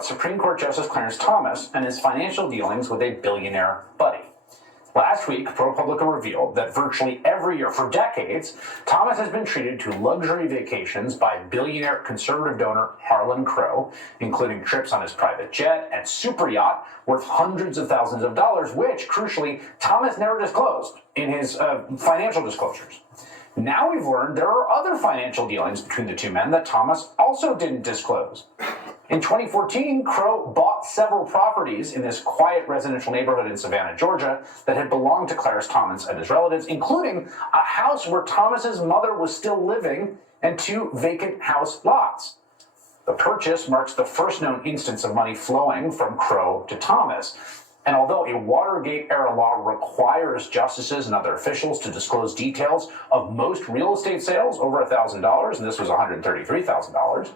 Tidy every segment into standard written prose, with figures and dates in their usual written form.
Supreme Court Justice Clarence Thomas and his financial dealings with a billionaire buddy. Last week, ProPublica revealed that virtually every year for decades, Thomas has been treated to luxury vacations by billionaire conservative donor Harlan Crow, including trips on his private jet and super yacht worth hundreds of thousands of dollars, which, crucially, Thomas never disclosed in his financial disclosures. Now we've learned there are other financial dealings between the two men that Thomas also didn't disclose. In 2014, Crow bought several properties in this quiet residential neighborhood in Savannah, Georgia, that had belonged to Clarence Thomas and his relatives, including a house where Thomas's mother was still living and 2 vacant house lots. The purchase marks the first known instance of money flowing from Crow to Thomas. And although a Watergate-era law requires justices and other officials to disclose details of most real estate sales over $1,000, and this was $133,000,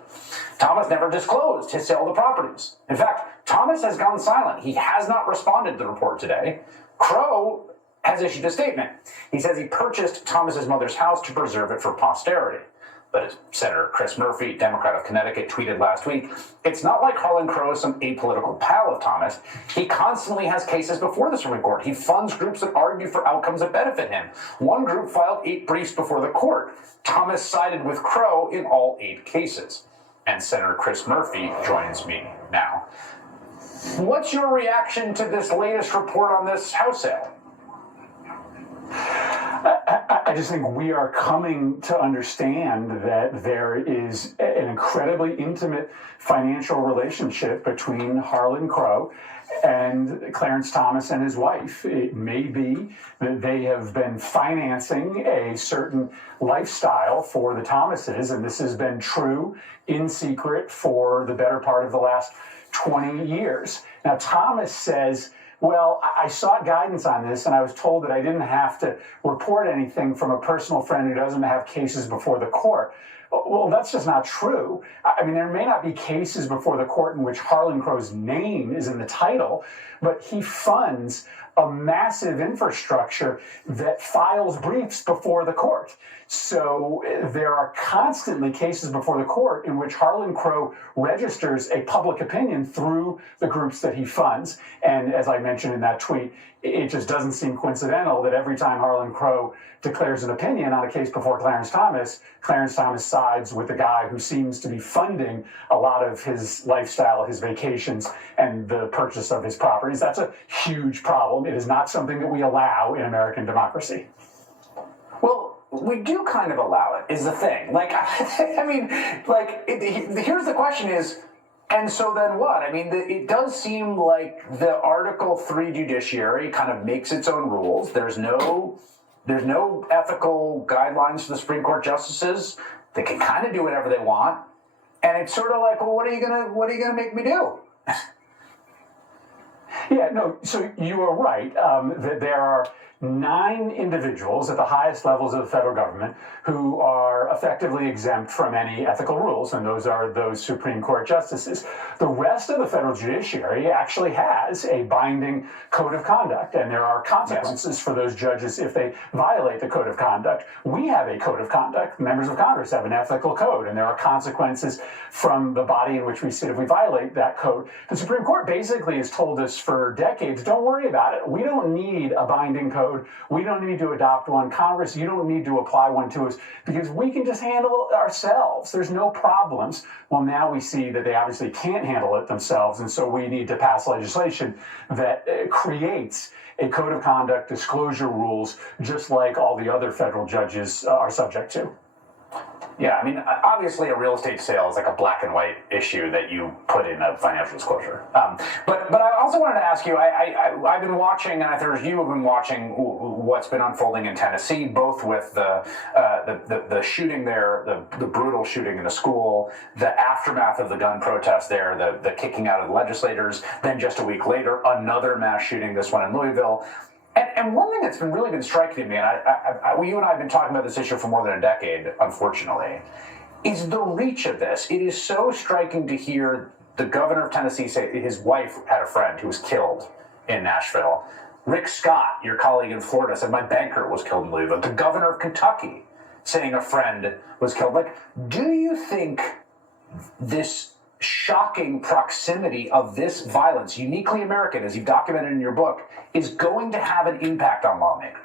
Thomas never disclosed his sale of the properties. In fact, Thomas has gone silent. He has not responded to the report today. Crow has issued a statement. He says he purchased Thomas's mother's house to preserve it for posterity. But as Senator Chris Murphy, Democrat of Connecticut, tweeted last week, it's not like Harlan Crow is some apolitical pal of Thomas. He constantly has cases before the Supreme Court. He funds groups that argue for outcomes that benefit him. One group filed 8 briefs before the court. Thomas sided with Crow in all 8 cases. And Senator Chris Murphy joins me now. What's your reaction to this latest report on this house sale? I just think we are coming to understand that there is an incredibly intimate financial relationship between Harlan Crow and Clarence Thomas and his wife. It may be that they have been financing a certain lifestyle for the Thomases, and this has been true in secret for the better part of the last 20 years. Now, Thomas says, well, I sought guidance on this, and I was told that I didn't have to report anything from a personal friend who doesn't have cases before the court. Well, that's just not true. I mean, there may not be cases before the court in which Harlan Crow's name is in the title, but he funds a massive infrastructure that files briefs before the court. So there are constantly cases before the court in which Harlan Crow registers a public opinion through the groups that he funds. And as I mentioned in that tweet, it just doesn't seem coincidental that every time Harlan Crow declares an opinion on a case before Clarence Thomas sides with the guy who seems to be funding a lot of his lifestyle, his vacations, and the purchase of his properties. That's a huge problem. It is not something that we allow in American democracy. Well, we do kind of allow it, is the thing. Here's the question is, and so then what? I mean, it does seem like the Article 3 judiciary kind of makes its own rules. There's no ethical guidelines for the Supreme Court justices. They can kind of do whatever they want. And it's sort of like, well, what are you gonna make me do? Yeah, no, so you are right that there are 9 individuals at the highest levels of the federal government who are effectively exempt from any ethical rules, and those are those Supreme Court justices. The rest of the federal judiciary actually has a binding code of conduct, and there are consequences for those judges if they violate the code of conduct. We have a code of conduct. Members of Congress have an ethical code, and there are consequences from the body in which we sit if we violate that code. The Supreme Court basically has told us for decades, don't worry about it. We don't need a binding code. We don't need to adopt one. Congress, you don't need to apply one to us because we can just handle it ourselves. There's no problems. Well, now we see that they obviously can't handle it themselves, and so we need to pass legislation that creates a code of conduct, disclosure rules, just like all the other federal judges are subject to. Yeah, I mean, obviously a real estate sale is like a black and white issue that you put in a financial disclosure. But I also wanted to ask you, I've been watching, and I think you have been watching what's been unfolding in Tennessee, both with the shooting there, the brutal shooting in a school, the aftermath of the gun protest there, the kicking out of the legislators, then just a week later, another mass shooting, this one in Louisville. And one thing that's really been striking to me, and you and I have been talking about this issue for more than a decade, unfortunately, is the reach of this. It is so striking to hear the governor of Tennessee say his wife had a friend who was killed in Nashville. Rick Scott, your colleague in Florida, said my banker was killed in Louisville. The governor of Kentucky saying a friend was killed. Like, do you think this shocking proximity of this violence, uniquely American, as you've documented in your book, is going to have an impact on lawmakers?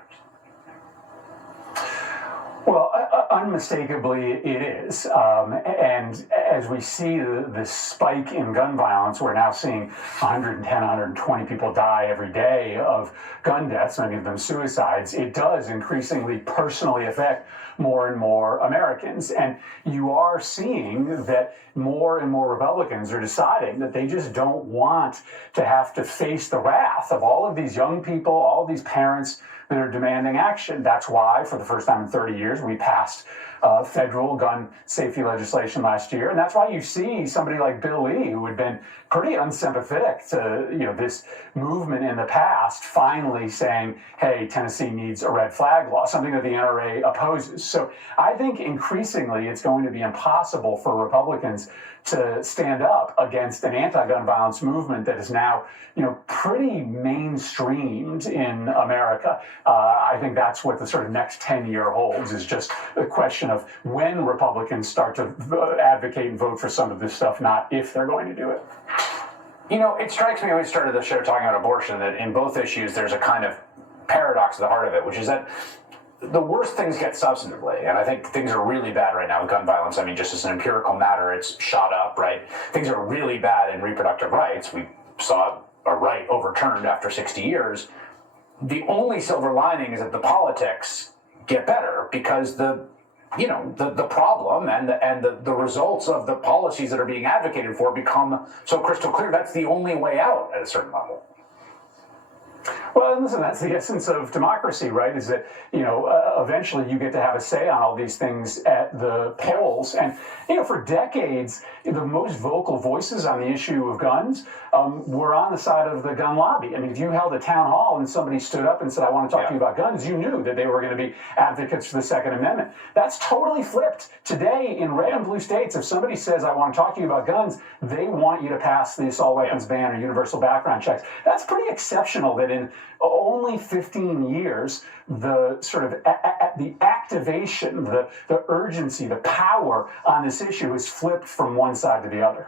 Well, unmistakably it is. And as we see the spike in gun violence, we're now seeing 110, 120 people die every day of gun deaths, many of them suicides. It does increasingly personally affect more and more Americans. And you are seeing that more and more Republicans are deciding that they just don't want to have to face the wrath of all of these young people, all of these parents that are demanding action. That's why, for the first time in 30 years, we passed federal gun safety legislation last year. And that's why you see somebody like Bill Lee, who had been pretty unsympathetic to this movement in the past, finally saying, hey, Tennessee needs a red flag law, something that the NRA opposes. So I think increasingly it's going to be impossible for Republicans to stand up against an anti-gun violence movement that is now, pretty mainstreamed in America. I think that's what the sort of next 10-year holds, is just a question of when Republicans start to advocate and vote for some of this stuff, not if they're going to do it. It strikes me when we started the show talking about abortion that in both issues there's a kind of paradox at the heart of it, which is that the worst things get substantively, and I think things are really bad right now with gun violence. I mean, just as an empirical matter, it's shot up, right? Things are really bad in reproductive rights. We saw a right overturned after 60 years. The only silver lining is that the politics get better because the problem and the results of the policies that are being advocated for become so crystal clear. That's the only way out at a certain level. Well, and listen, that's the essence of democracy, right? Is that, eventually you get to have a say on all these things at the polls. And, for decades, the most vocal voices on the issue of guns were on the side of the gun lobby. I mean, if you held a town hall and somebody stood up and said, I want to talk to you about guns, you knew that they were going to be advocates for the Second Amendment. That's totally flipped. Today, in red and blue states, if somebody says, I want to talk to you about guns, they want you to pass the assault weapons ban or universal background checks. That's pretty exceptional that in only 15 years, the sort of the activation, the urgency, the power on this issue is flipped from one side to the other.